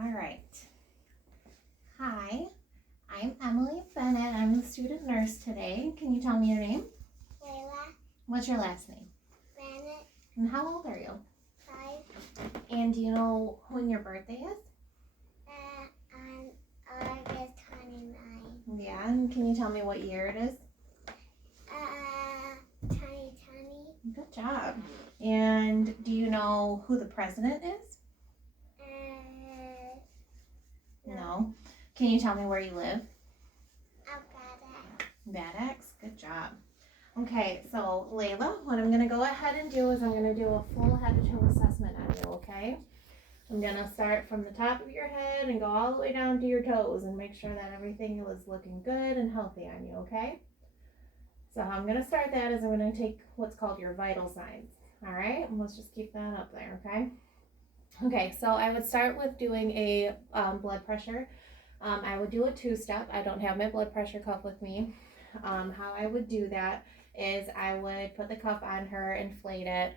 All right. Hi, I'm Emily Bennett. I'm the student nurse today. Can you tell me your name? Layla What's your last name? Bennett, And how old are you? 5, And do you know when your birthday is? on August 29. Yeah, and can you tell me what year it is? 2020. Good job. And do you know who the president is? No. Can you tell me where you live? Bad Axe. Good job. Okay, so Layla, what I'm going to go ahead and do is I'm going to do a full head to toe assessment on you, okay? I'm going to start from the top of your head and go all the way down to your toes and make sure that everything is looking good and healthy on you, okay? So how I'm going to start that is I'm going to take what's called your vital signs, all right? And let's just keep that up there, okay? Okay, so I would start with doing a blood pressure. I would do a 2-step. I don't have my blood pressure cuff with me. How I would do that is I would put the cuff on her, inflate it,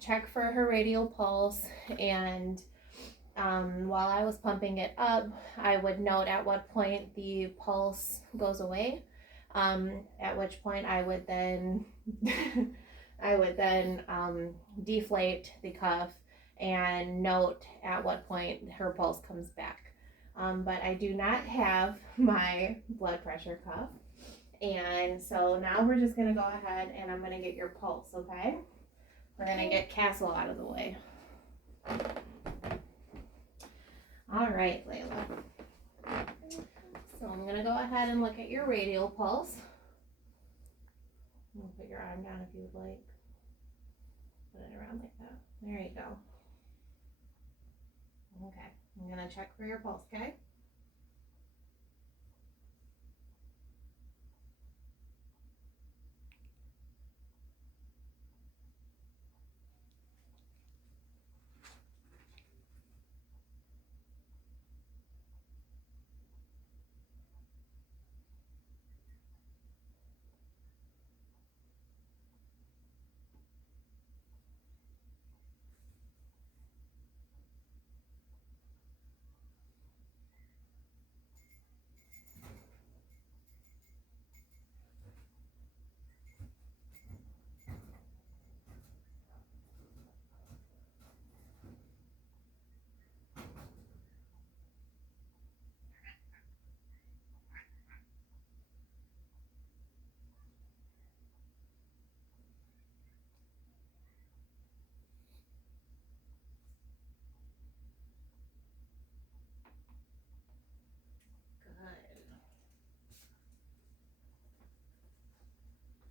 check for her radial pulse, and while I was pumping it up, I would note at what point the pulse goes away, at which point I would then deflate the cuff and note at what point her pulse comes back. But I do not have my blood pressure cuff. And so now we're just going to go ahead and I'm going to get your pulse, okay? We're going to get Castle out of the way. All right, Layla. So I'm going to go ahead and look at your radial pulse. I'm going to put your arm down if you would like. Put it around like that. There you go. Okay, I'm going to check for your pulse, okay?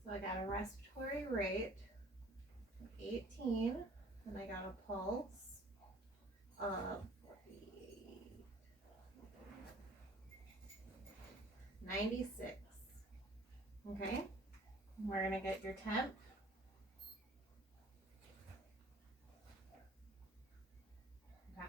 So I got a respiratory rate of 18, and I got a pulse of 96. Okay, we're gonna get your temp. Okay.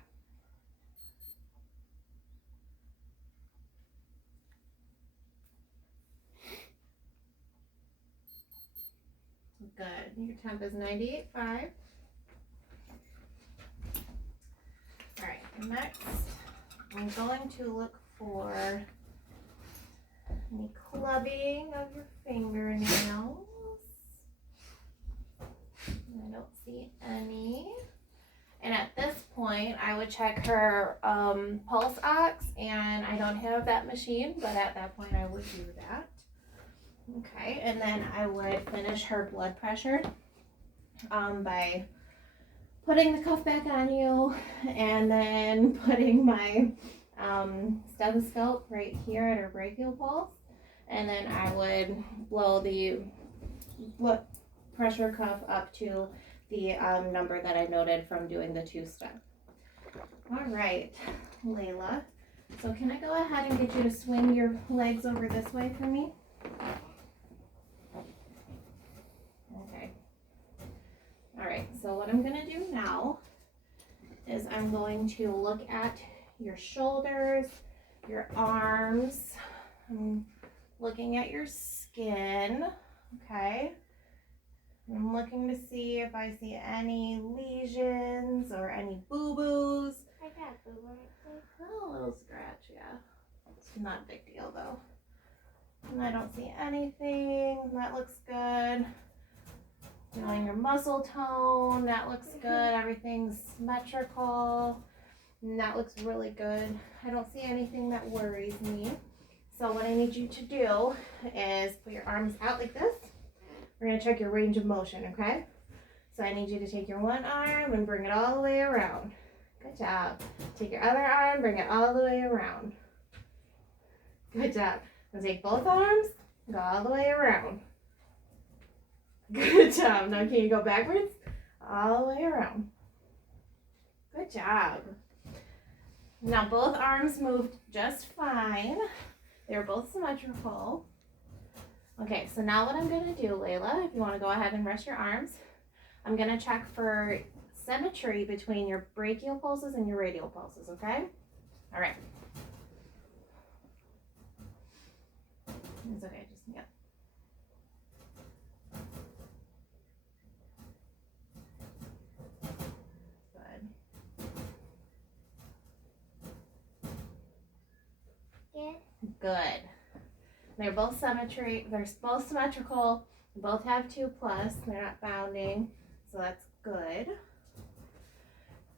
Good. Your temp is 98.5. All right, next I'm going to look for any clubbing of your fingernails. I don't see any. And at this point, I would check her pulse ox, and I don't have that machine, but at that point I would do that. Okay, and then I would finish her blood pressure by putting the cuff back on you and then putting my stethoscope right here at her brachial pulse, and then I would blow the blood pressure cuff up to the number that I noted from doing the 2-step. All right, Layla. So can I go ahead and get you to swing your legs over this way for me? Okay. All right, so what I'm gonna do now is I'm going to look at your shoulders, your arms. I'm looking at your skin, okay? I'm looking to see if I see any lesions or any boo-boos. I scratch right there. A little scratch, yeah. It's not a big deal though. And I don't see anything. That looks good. Feeling your muscle tone. That looks good. Everything's symmetrical. And that looks really good. I don't see anything that worries me. So what I need you to do is put your arms out like this. We're going to check your range of motion, okay? So I need you to take your one arm and bring it all the way around. Good job. Take your other arm, bring it all the way around. Good job. Now take both arms, go all the way around. Good job. Now can you go backwards? All the way around. Good job. Now both arms moved just fine. They were both symmetrical. Okay, so now what I'm going to do, Layla, if you want to go ahead and rest your arms, I'm going to check for symmetry between your brachial pulses and your radial pulses, okay? All right. It's okay, just, yeah. Good. Good. Good. They're both both symmetrical. They both have 2+. They're not bounding, so that's good.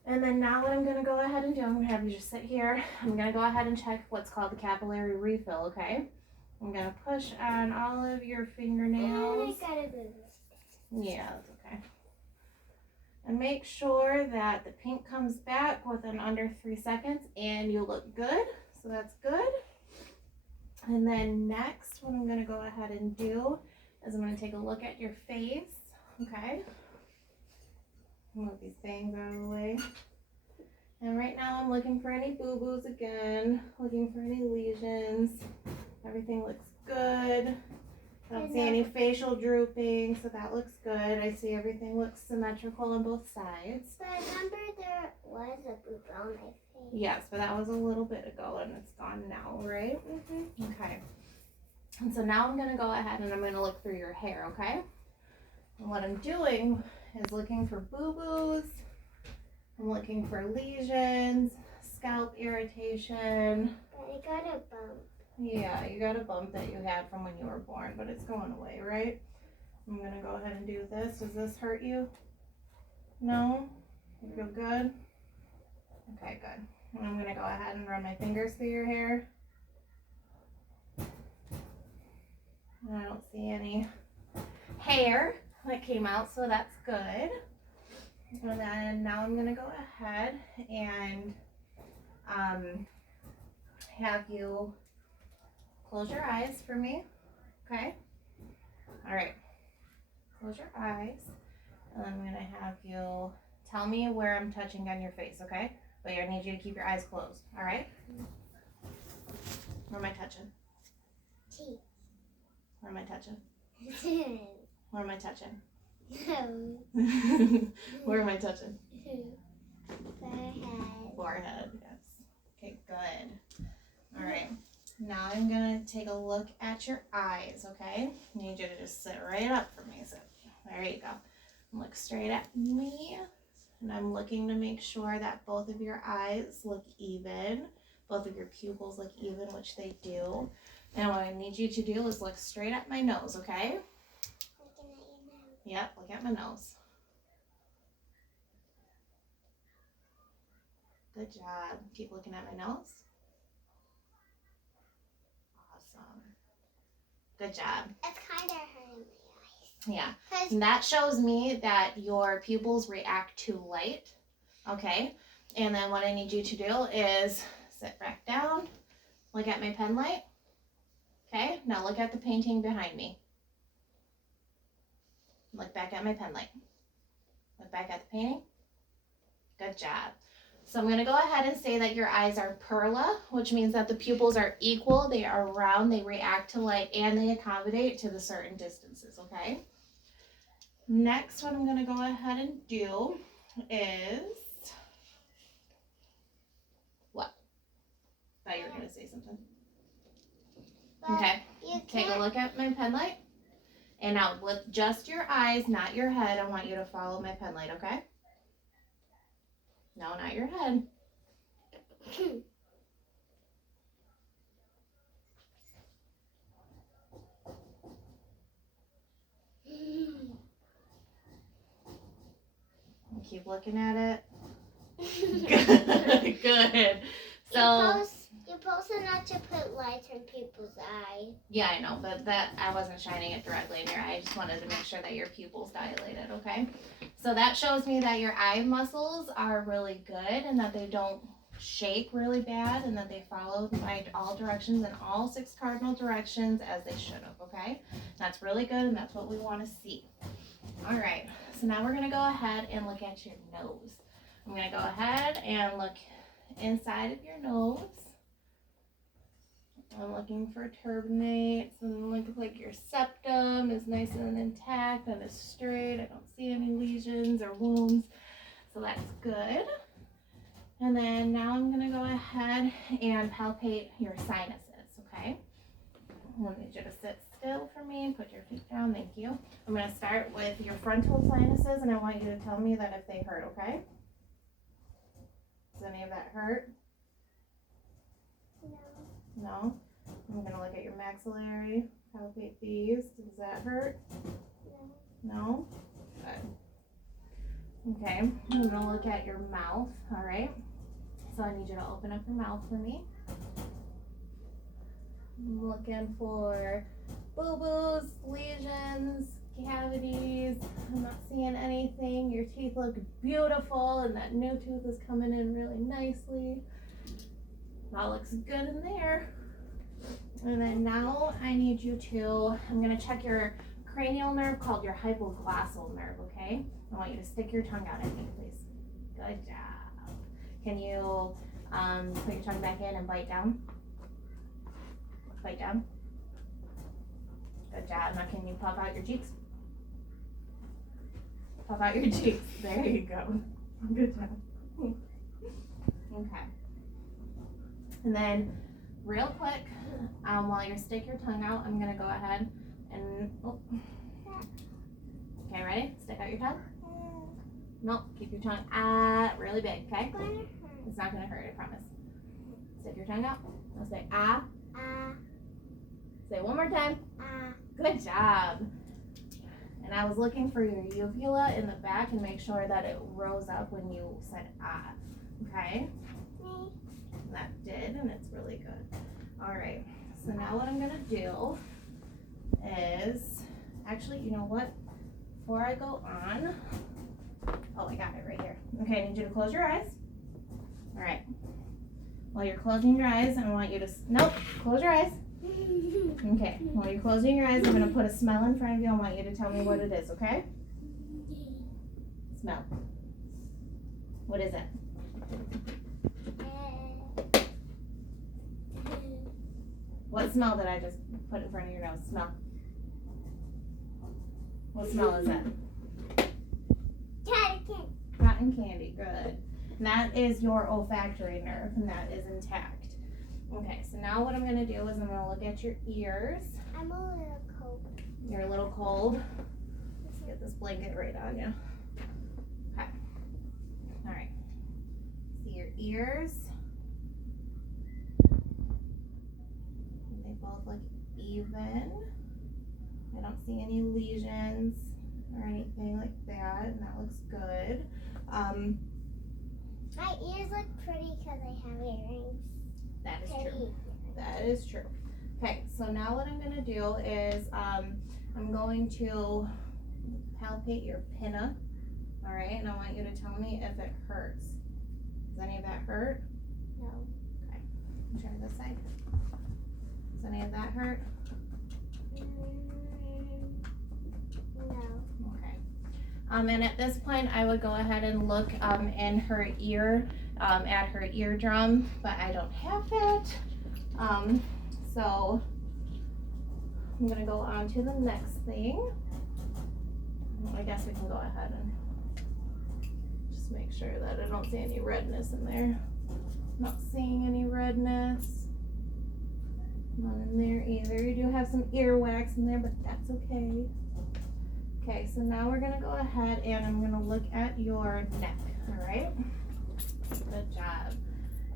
And then now what I'm going to go ahead and do, I'm going to have you just sit here. I'm going to go ahead and check what's called the capillary refill, okay? I'm going to push on all of your fingernails. I gotta do this. Yeah, that's okay. And make sure that the pink comes back within under 3 seconds and you look good. So that's good. And then next, what I'm going to go ahead and do is I'm going to take a look at your face, okay? Move these things out of the way. And right now I'm looking for any boo-boos again, looking for any lesions. Everything looks good. I don't see any facial drooping, so that looks good. I see everything looks symmetrical on both sides. But I remember there was a boo-boo on my face. Yes, but that was a little bit ago and it's gone now, right? Mm-hmm. Okay. And so now I'm going to go ahead and I'm going to look through your hair, okay? And what I'm doing is looking for boo-boos. I'm looking for lesions, scalp irritation. But I got a bump. Yeah, you got a bump that you had from when you were born, but it's going away, right? I'm going to go ahead and do this. Does this hurt you? No? You feel good? Okay, good. And I'm going to go ahead and run my fingers through your hair. And I don't see any hair that came out, so that's good. And then now I'm going to go ahead and have you close your eyes for me, okay? All right. Close your eyes. And I'm going to have you tell me where I'm touching on your face, okay? But I need you to keep your eyes closed, all right? Where am I touching? Teeth. Where am I touching? Where am I touching? No. Where am I touching? Forehead. Forehead, yes. Okay, good. All right. Now I'm going to take a look at your eyes, okay? I need you to just sit right up for me. So there you go. Look straight at me. And I'm looking to make sure that both of your eyes look even. Both of your pupils look even, which they do. And what I need you to do is look straight at my nose, okay? Looking at your nose. Yep, look at my nose. Good job. Keep looking at my nose. Awesome. Good job. It's kind of hurting my eyes. Yeah. 'Cause And that shows me that your pupils react to light. Okay. And then what I need you to do is sit back down. Look at my pen light. Okay. Now look at the painting behind me. Look back at my pen light. Look back at the painting. Good job. So I'm going to go ahead and say that your eyes are perla, which means that the pupils are equal, they are round, they react to light, and they accommodate to the certain distances, okay? Next, what I'm going to go ahead and do is, what? Thought you were going to say something. but Okay, you take a can't. look at my pen light. And now with just your eyes, not your head, I want you to follow my pen light, okay? No, not your head. Keep looking at it. Good. Good. So you're supposed not to put lights in people's eyes. yeah, I know, but that I wasn't shining it directly in your eye. I just wanted to make sure that your pupils dilated, okay? So that shows me that your eye muscles are really good and that they don't shake really bad and that they follow my all directions in all 6 cardinal directions as they should have, okay? That's really good and that's what we want to see. All right, so now we're gonna go ahead and look at your nose. I'm gonna go ahead and look inside of your nose. I'm looking for turbinates and look like your septum is nice and intact and is straight. I don't see any lesions or wounds, so that's good. And then now I'm gonna go ahead and palpate your sinuses, okay? I want you to sit still for me and put your feet down, thank you. I'm gonna start with your frontal sinuses and I want you to tell me that if they hurt, okay? Does any of that hurt? No. No? I'm gonna look at your maxillary, palpate these. Does that hurt? No. No? Good. Okay, I'm gonna look at your mouth, alright? So I need you to open up your mouth for me. I'm looking for boo-boos, lesions, cavities. I'm not seeing anything. Your teeth look beautiful and that new tooth is coming in really nicely. That looks good in there. And then now I need you to, I'm gonna check your cranial nerve called your hypoglossal nerve, okay? I want you to stick your tongue out at me, please. Good job. Can you put your tongue back in and bite down? Bite down. Good job. Now can you puff out your cheeks? Puff out your cheeks. There you go. Good job. Okay. And then real quick, while you stick your tongue out, I'm gonna go ahead and, oh. Okay, ready? Stick out your tongue. Nope, keep your tongue really big, okay? It's not gonna hurt, I promise. Stick your tongue out. Now say ah. Say it one more time. Good job. And I was looking for your uvula in the back and make sure that it rose up when you said ah. Okay? And that did, and it's really good. All right, so now what I'm gonna do is, actually, you know what? Before I go on, oh, I got it right here. Okay, I need you to close your eyes. All right. While you're closing your eyes, I want you to, nope, close your eyes. Okay, while you're closing your eyes, I'm gonna put a smell in front of you. I want you to tell me what it is, okay? Smell. What is it? What smell did I just put in front of your nose? Smell. What smell is that? Cotton candy, good. And that is your olfactory nerve, and that is intact. Okay, so now what I'm going to do is I'm going to look at your ears. I'm a little cold. You're a little cold. Let's get this blanket right on you. Okay. All right. See your ears. They both look even. I don't see any lesions or anything like that, and that looks good. My ears look pretty because I have earrings. That is true. That is true. Okay, so now what I'm going to do is I'm going to palpate your pinna, all right? And I want you to tell me if it hurts. Does any of that hurt? No. Okay, try this side. Does any of that hurt? No. Okay. And at this point, I would go ahead and look in her ear, at her eardrum, but I don't have that. So I'm gonna go on to the next thing. I guess we can go ahead and just make sure that I don't see any redness in there. Not seeing any redness. Not in there either. You do have some earwax in there, but that's okay. Okay, so now we're gonna go ahead and I'm gonna look at your neck, all right? Good job.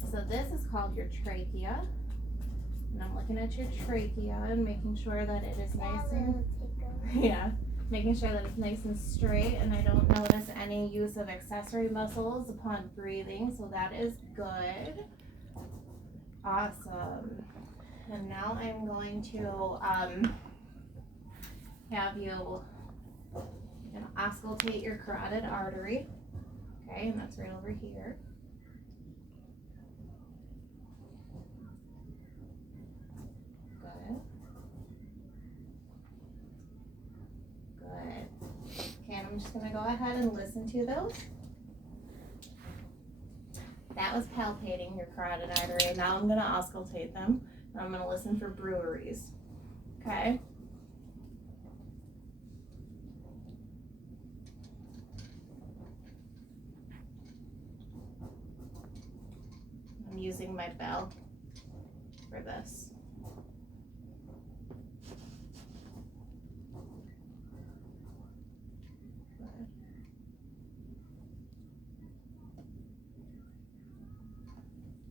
So this is called your trachea. And I'm looking at your trachea and making sure that it is nice and yeah, making sure that it's nice and straight, and I don't notice any use of accessory muscles upon breathing, so that is good. Awesome. And now I'm going to have you auscultate your carotid artery. Okay, and that's right over here. Good. Good. Okay, I'm just gonna go ahead and listen to those. That was palpating your carotid artery. Now I'm gonna auscultate them, and I'm gonna listen for breweries. Okay? I'm using my bell for this.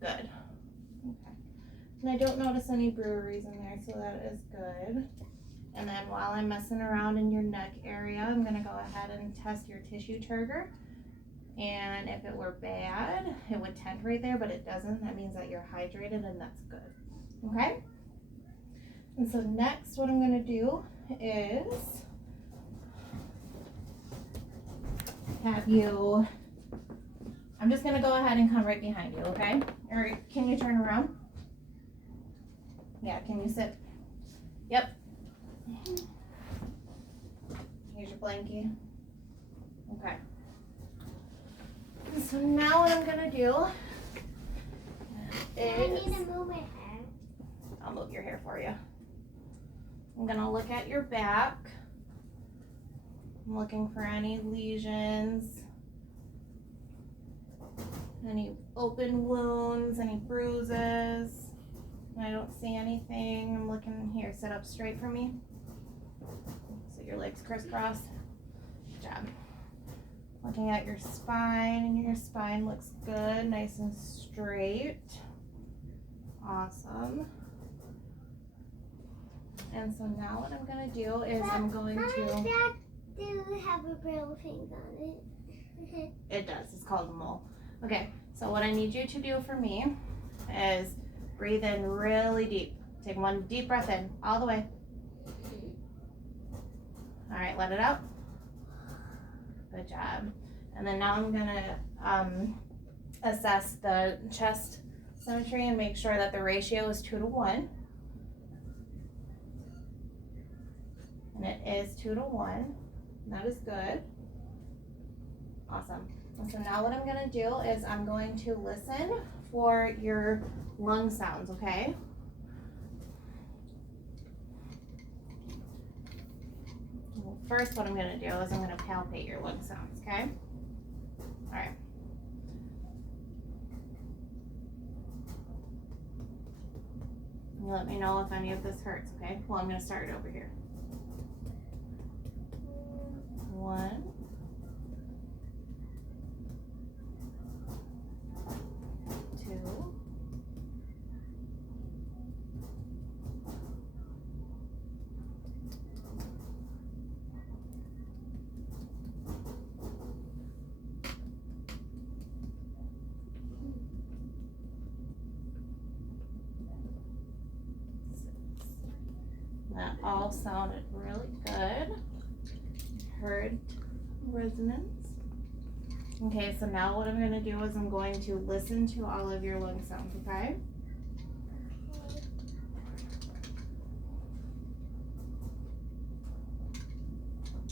Good. Okay. And I don't notice any breweries in there, so that is good. And then while I'm messing around in your neck area, I'm gonna go ahead and test your tissue turgor. And if it were bad, it would tent right there, but it doesn't. That means that you're hydrated, and that's good. Okay? And so next, what I'm gonna do is have you, I'm just gonna go ahead and come right behind you, okay? Or can you turn around? Yeah, can you sit? Yep. Here's your blankie. Okay. So now what I'm gonna do I is, need to move my hair. I'll move your hair for you. I'm gonna look at your back. I'm looking for any lesions, any open wounds, any bruises. I don't see anything. I'm looking here. Sit up straight for me. So your legs crisscross. Good job. Looking at your spine, and your spine looks good, nice and straight. Awesome. And so now what I'm gonna do is I'm going to. That do have a brown thing on it. It does. It's called a mole. Okay. So what I need you to do for me is breathe in really deep. Take one deep breath in, all the way. All right, let it out. Good job. And then now I'm gonna assess the chest symmetry and make sure that the ratio is 2-to-1. And it is 2-to-1. That is good. Awesome. And so now what I'm gonna do is I'm going to listen for your lung sounds, okay? Well, first what I'm gonna do is I'm gonna palpate your lung sounds, okay? All right. You let me know if any of this hurts, okay? Well, I'm gonna start it over here. 1, 2, 6. That all sounded really good. Heard resonance. Okay, so now what I'm going to do is I'm going to listen to all of your lung sounds, okay?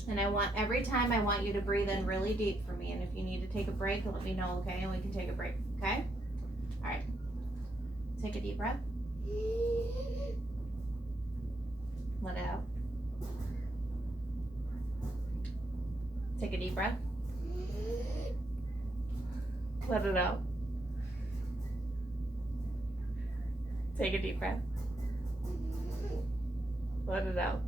And every time I want you to breathe in really deep for me, and if you need to take a break, let me know, okay? And we can take a break, okay? All right. Take a deep breath. Let it out. Take a deep breath. Let it out. Take a deep breath. Let it out.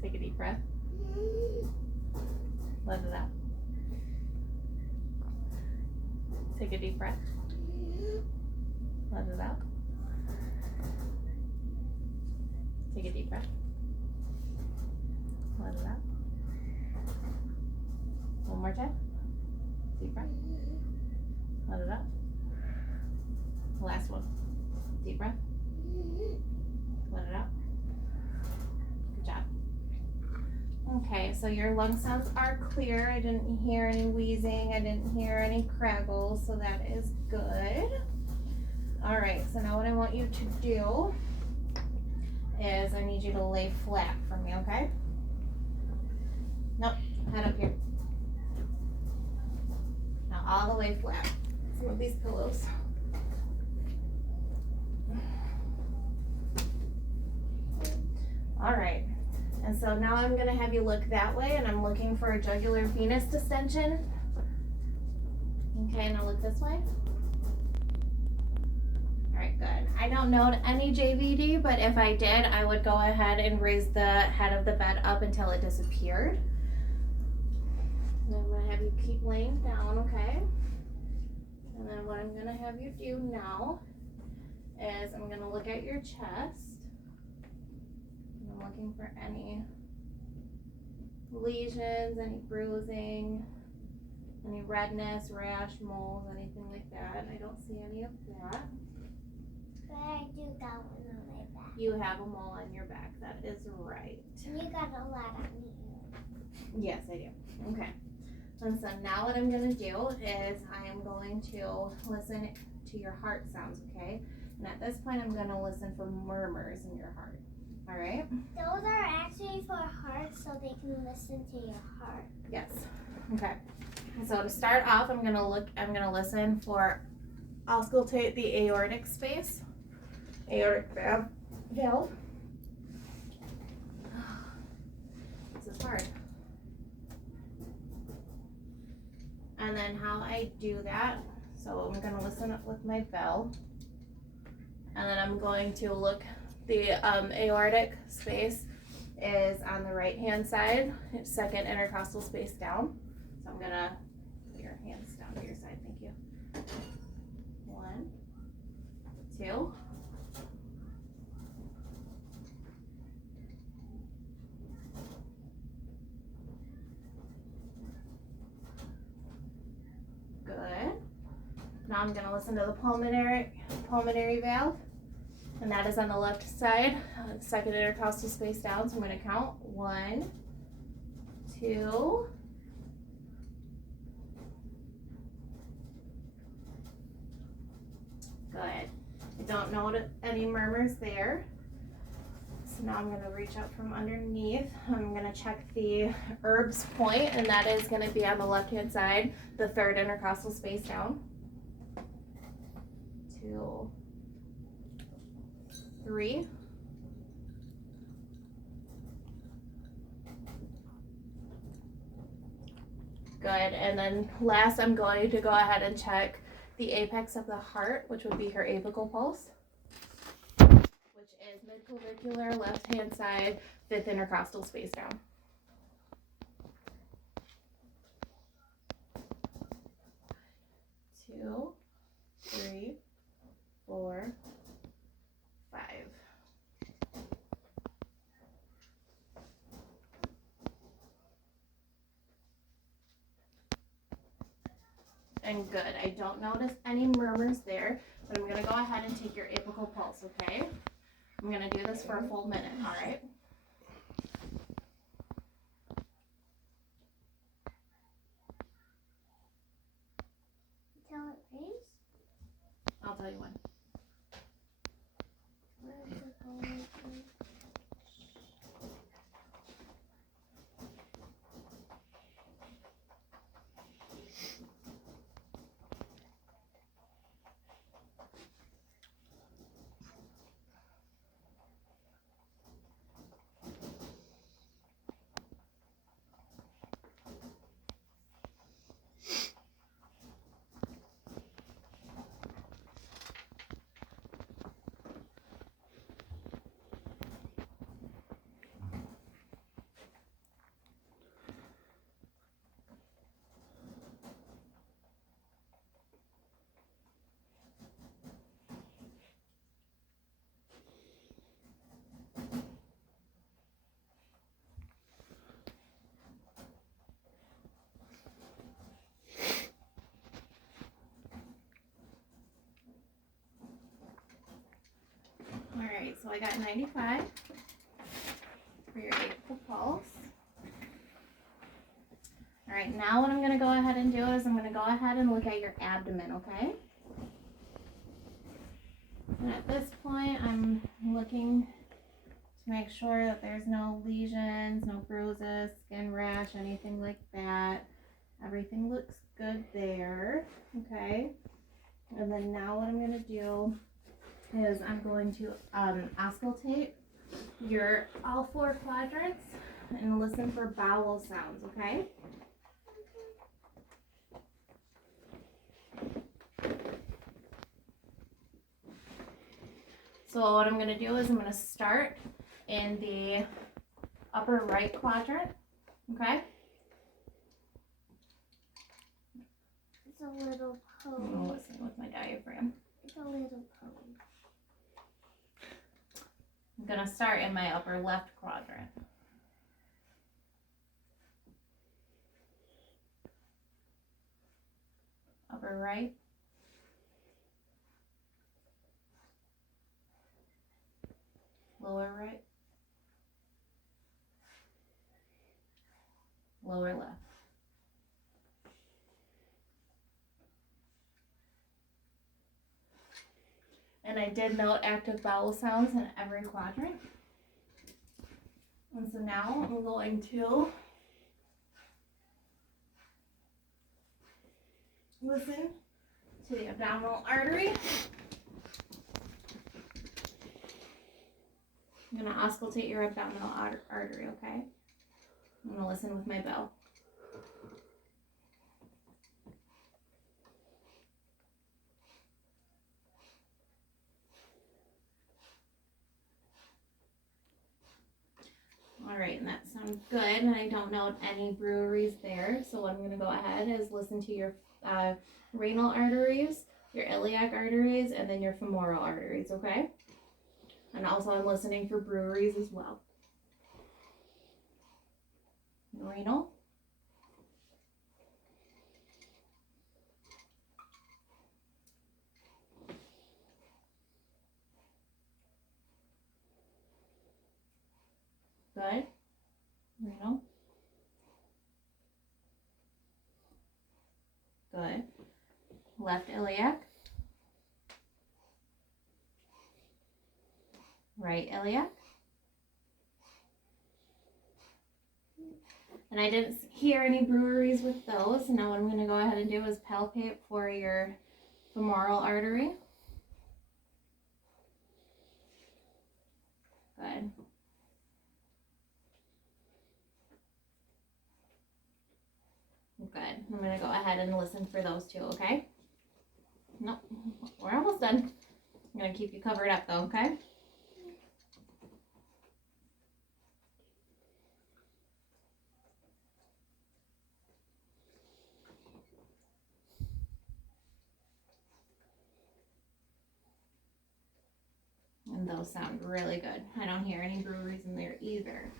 Take a deep breath. Let it out. Take a deep breath. Let it out. Take a deep breath. Let it out. One more time. Deep breath. Let it out. Last one. Deep breath. Let it out. Good job. Okay, so your lung sounds are clear. I didn't hear any wheezing. I didn't hear any crackles, so that is good. All right, so now what I want you to do is I need you to lay flat for me, okay? Nope, head up here. Now all the way flat. Some of these pillows. All right, and so now I'm gonna have you look that way, and I'm looking for a jugular venous distension. Okay, now look this way. All right, good. I don't note any JVD, but if I did, I would go ahead and raise the head of the bed up until it disappeared. And I'm gonna have you keep laying down, okay? And then what I'm gonna have you do now is I'm gonna look at your chest. I'm looking for any lesions, any bruising, any redness, rash, moles, anything like that. I don't see any of that. But I do got one on my back. You have a mole on your back. That is right. You got a lot on you. Yes, I do. Okay. And so now what I'm going to do is I am going to listen to your heart sounds, okay? And at this point, I'm going to listen for murmurs in your heart. All right? Those are actually for hearts, so they can listen to your heart. Yes. Okay. So to start off, I'm going to listen for, auscultate the aortic space. Aortic valve. This is hard. And then how I do that, so I'm going to listen up with my bell. And then I'm going to look, the aortic space is on the right hand side, second intercostal space down. So I'm going to put your hands down to your side, thank you. 1, 2. Good. Now I'm going to listen to the pulmonary valve, and that is on the left side, second intercostal space down. So I'm going to count 1, 2, good. I don't note any murmurs there. So now I'm going to reach up from underneath. I'm going to check the Erb's point, and that is going to be on the left-hand side, the third intercostal space down. 2, 3. Good, and then last I'm going to go ahead and check the apex of the heart, which would be her apical pulse, which is mid-clavicular, left-hand side, fifth intercostal space down. 2, 3, 4, 5. And good. I don't notice any murmurs there, but I'm going to go ahead and take your apical pulse, okay? I'm going to do this for a full minute, all right? Until it rings? I'll tell you when. Where's it going? so I got 95 for your apical pulse. All right, now what I'm going to go ahead and do is I'm going to go ahead and look at your abdomen, okay? And at this point, I'm looking to make sure that there's no lesions, no bruises, skin rash, anything like that. Everything looks good there, okay? And then now what I'm going to do is I'm going to auscultate your all 4 quadrants and listen for bowel sounds, okay? So what I'm going to do is I'm going to start in the upper right quadrant, okay? It's a little I'm going to pose. listen with my diaphragm. It's a little pose. I'm going to start in my upper left quadrant. Upper right. Lower right. Lower left. And I did note active bowel sounds in every quadrant. And so now I'm going to listen to the abdominal artery. I'm going to auscultate your abdominal artery, okay? I'm going to listen with my bell. All right, and that sounds good, and I don't note any breweries there. So what I'm going to go ahead is listen to your renal arteries, your iliac arteries, and then your femoral arteries, okay? And also I'm listening for breweries as well. Renal. Good. Renal. Good. Left iliac. Right iliac. And I didn't hear any breweries with those. Now what I'm going to go ahead and do is palpate for your femoral artery. Good. Good. I'm going to go ahead and listen for those two, okay? Nope. We're almost done. I'm going to keep you covered up though, okay? And those sound really good. I don't hear any breweries in there either.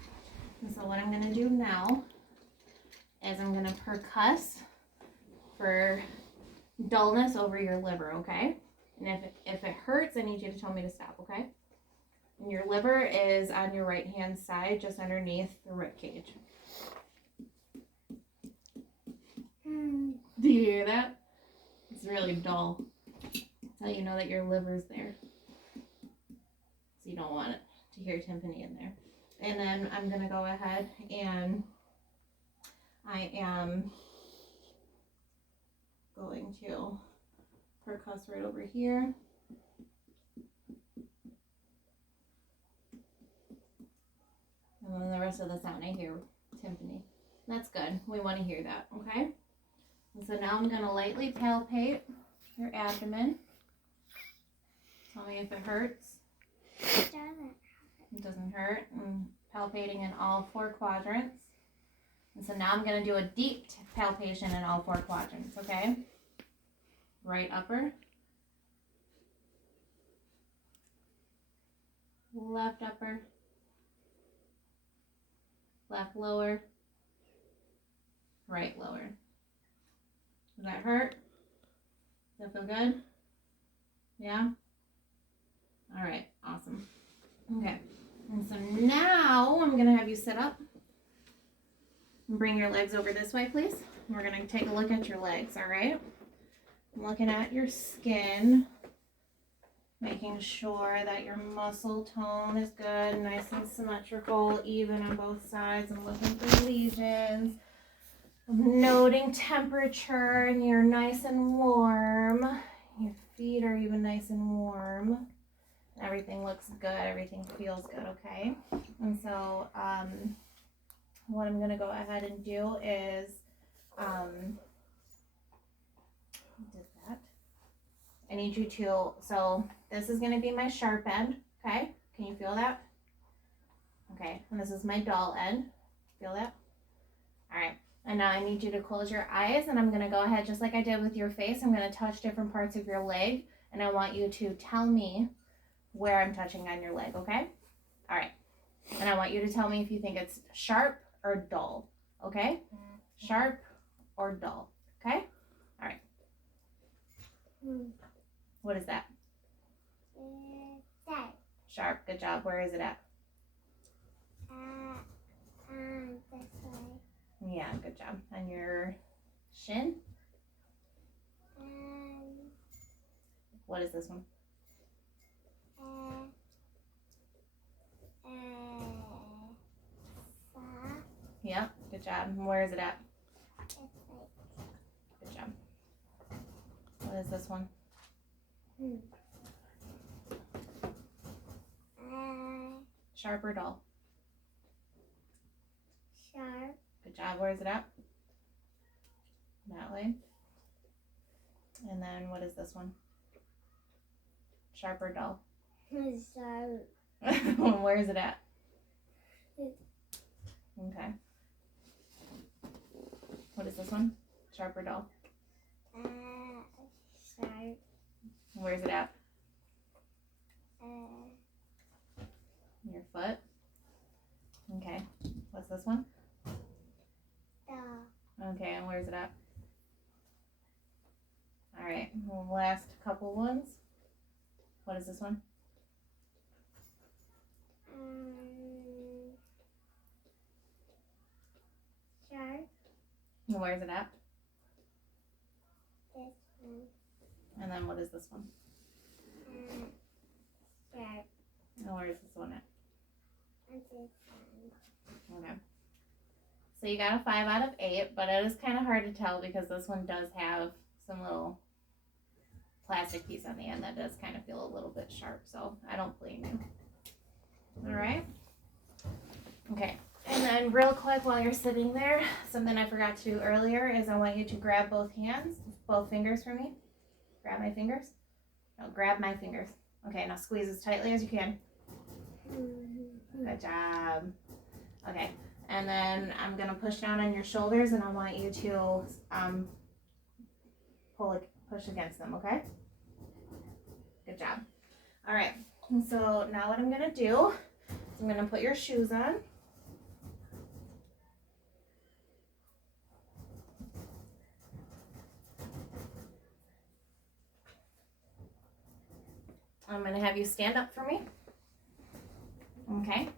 And so what I'm going to do now is I'm going to percuss for dullness over your liver, okay? And if it hurts, I need you to tell me to stop, okay? And your liver is on your right hand side, just underneath the rib cage. Do you hear that? It's really dull. That's how you know that your liver's there. So you don't want it to hear tympani in there. And then I'm going to go ahead and I am going to percuss right over here. And then the rest of the sound I hear tympani. That's good. We want to hear that, okay? And so now I'm going to lightly palpate your abdomen. Tell me if it hurts. It doesn't hurt. I'm palpating in all 4 quadrants. And so now I'm going to do a deep palpation in all 4 quadrants, okay? Right upper. Left upper. Left lower. Right lower. Does that hurt? Does that feel good? Yeah? All right, awesome. Okay. And so now I'm going to have you sit up. And bring your legs over this way, please. We're going to take a look at your legs, all right? I'm looking at your skin, making sure that your muscle tone is good, nice and symmetrical, even on both sides. I'm looking for lesions. I'm noting temperature, and you're nice and warm. Your feet are even nice and warm. Everything looks good. Everything feels good, okay? And so, what I'm going to go ahead and do is, did that. I need you to, so this is going to be my sharp end, okay? Can you feel that? Okay, and this is my dull end. Feel that? All right, and now I need you to close your eyes, and I'm going to go ahead, just like I did with your face, I'm going to touch different parts of your leg, and I want you to tell me where I'm touching on your leg, okay? All right, and I want you to tell me if you think it's sharp or dull, okay? Sharp or dull, okay? All right. What is that? Sharp. Sharp, good job. Where is it at? This way. Yeah, good job. On your shin? What is this one? Yep, good job. And where is it at? Good job. What is this one? Sharp or dull? Sharp. Good job. Where is it at? That way. And then what is this one? Sharp or dull? Sharp. Where is it at? Okay. What is this one? Sharp or dull? Sharp. Where is it at? Your foot. Okay. What's this one? Okay, and where's it at? All right. Last couple ones. What is this one? Sharp. And where's it at? This one. And then what is this one? Sharp. And where is this one at? And this one. Okay. So you got a 5 out of 8, but it is kind of hard to tell because this one does have some little plastic piece on the end that does kind of feel a little bit sharp, so I don't blame you. All right. Okay. And then real quick while you're sitting there, something I forgot to do earlier is I want you to grab both hands, both fingers for me. Grab my fingers. No, grab my fingers. Okay, now squeeze as tightly as you can. Good job. Okay, and then I'm going to push down on your shoulders, and I want you to push against them, okay? Good job. All right, and so now what I'm going to do is I'm going to put your shoes on. I'm going to have you stand up for me. Okay.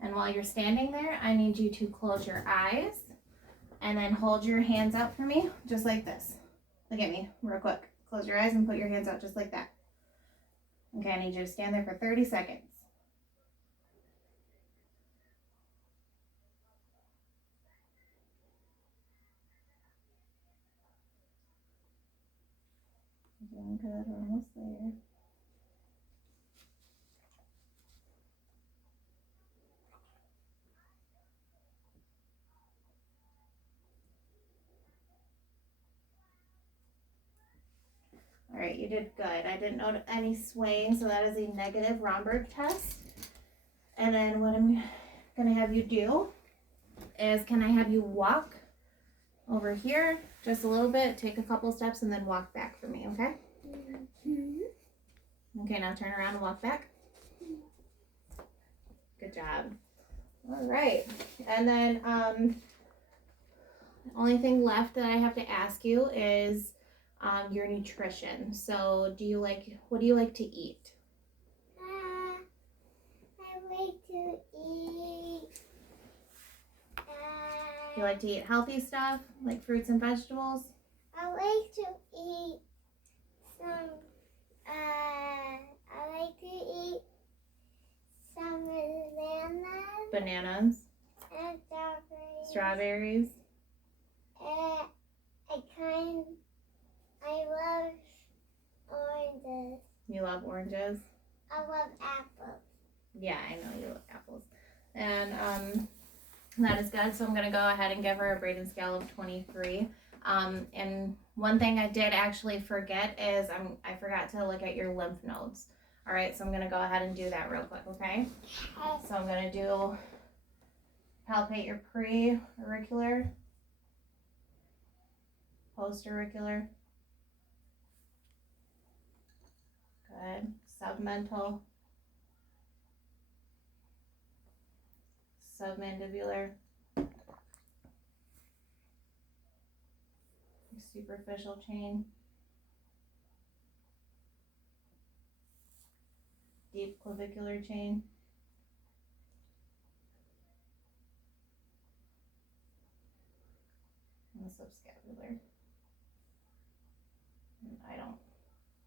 And while you're standing there, I need you to close your eyes and then hold your hands out for me, just like this. Look at me real quick. Close your eyes and put your hands out just like that. Okay, I need you to stand there for 30 seconds. Doing good, we're almost there. All right, you did good. I didn't note any swaying, so that is a negative Romberg test. And then what I'm gonna have you do is, can I have you walk over here just a little bit, take a couple steps, and then walk back for me, okay? Okay, now turn around and walk back. Good job. All right, and then the only thing left that I have to ask you is your nutrition. So what do you like to eat? I like to eat. You like to eat healthy stuff, like fruits and vegetables? I like to eat some. I like to eat some bananas Bananas, and strawberries. I love oranges. You love oranges? I love apples. Yeah, I know you love apples. And that is good. So I'm going to go ahead and give her a Braden scale of 23. And one thing I did actually forget is I forgot to look at your lymph nodes. All right, so I'm going to go ahead and do that real quick, okay? So I'm going to do palpate your pre-auricular, post-auricular. Good. Submental, submandibular, superficial chain, deep clavicular chain, and the subscapular.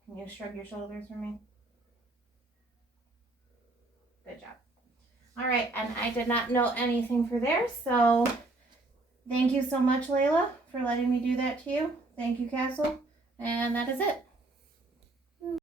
Can you shrug your shoulders for me? Good job. All right, and I did not know anything for there, so thank you so much, Layla, for letting me do that to you. Thank you, Castle, and that is it.